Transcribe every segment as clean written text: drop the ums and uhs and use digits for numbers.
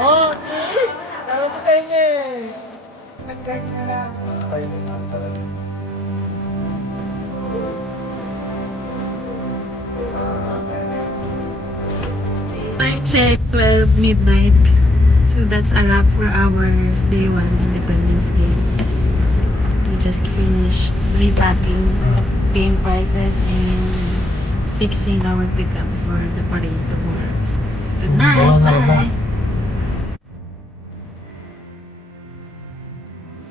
Oo, see? Sabi ko sa inyo eh. Nag-guard na lang. Timing lang talaga. Time check, 12 midnight. So that's a wrap for our day 1 Independence Day. We just finished repacking game prices and fixing our pickup for the parade tomorrow. So, good night, bye!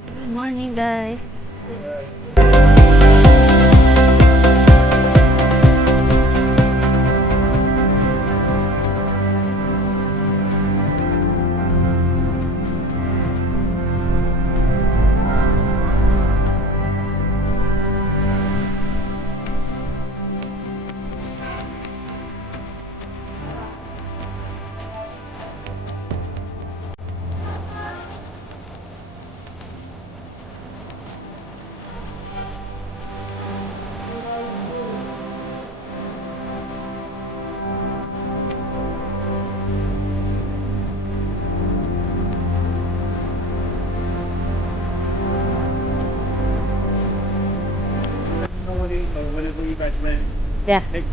Good morning, guys! Whenever you guys ready. Yeah. Take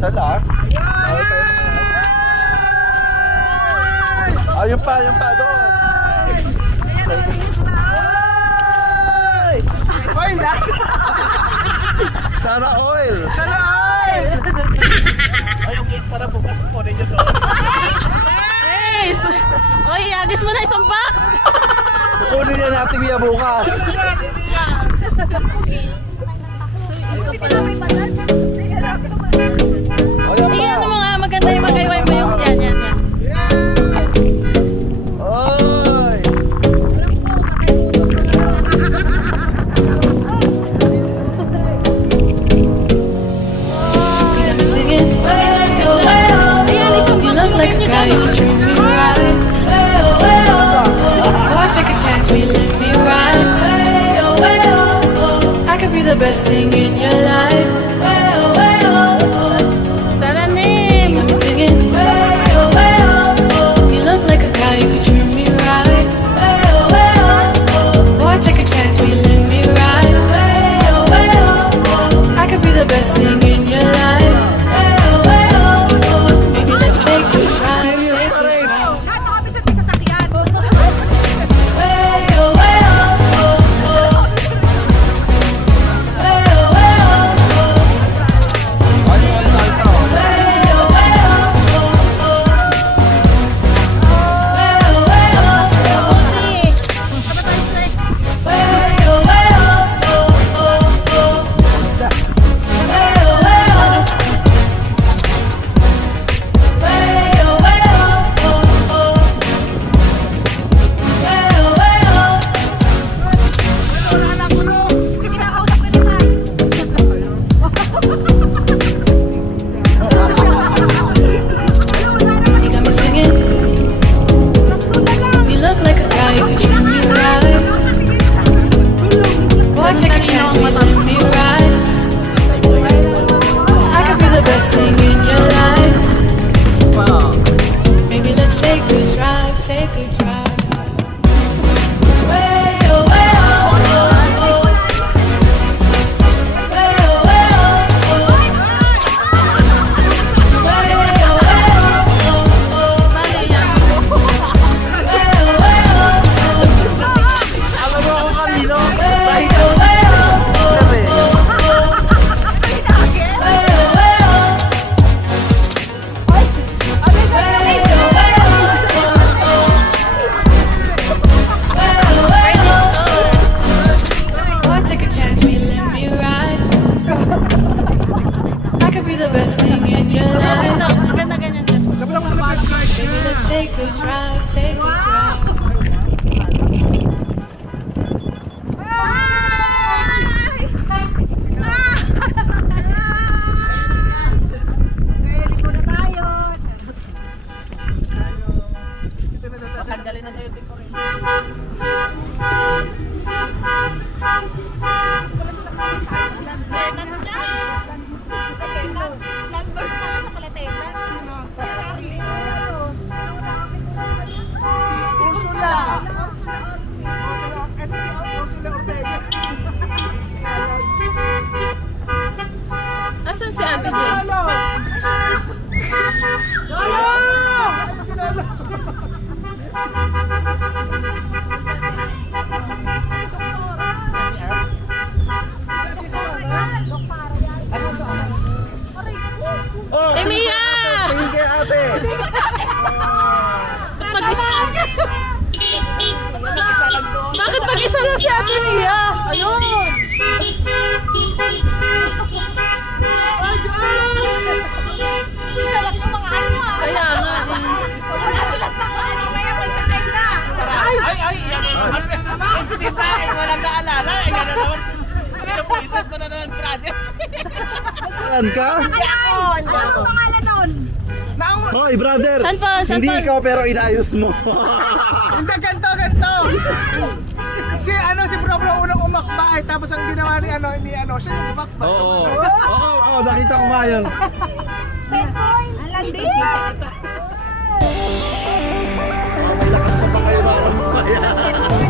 Sala? Ayun pa doon. Oil na! Sana oil. Sana oil! Ayong case para bukas po rin ito. Guys! Oy, agis mo na isang box! Kukunin niya natin Mia bukas. O yan Iyan pa. mo nga, maganda yung magayway mo yung yan. Oy! I'm singing way oh way oh. You look like a guy who could treat me right. Way oh. Oh, take a chance, will you let me ride? Way oh. I could be the best thing in your life. Way oh. Salanim! I'm singing way oh. You look like a guy who could treat me right. Way oh. Oh, take a chance, will you let me ride? Way oh. I could be the best thing in your life. Maybe let's take a drive, take a drive. Way oh. Way oh. You got me singing. You look like a guy who could treat me right. Boy, take a chance, will you let me ride? I could be the best thing in your life. Maybe let's take a drive, take a drive. Way oh, way oh. Way oh, way oh. Way oh, way oh. Alam mo ako kanino? Way oh, way oh. Boy, take a chance, will you let me ride? I could be the best thing in your life. Maganda ganyan dyan. Maybe let's take a drive, take a drive. Patanggalin na tayo yung decoration. Ursula! Ito si Ursula Ortega. Asan si Ate Jen? Lolo! Lolo! Ito si Lolo! Oh, Eh, Mia! tingin kay ate. Ba't mag-isa? Isa lang doon. Bakit mag-isa lang si Ate Mia? Ayun! Kaya nga. Ay, yan na naman. Incident na, walang naalala. Ayan na naman. Pinapuisan ko na naman projects. Saan ka? Hoy, brother. Saan pa? Saan Hindi pa? ikaw pero inayos mo. Hindi, ganito! Si Bro unang umakbay, tapos ang ginawa ni siya yung umakbay. Oo, nakita ko nga yun. May lakas na ba kayo mga kabayan?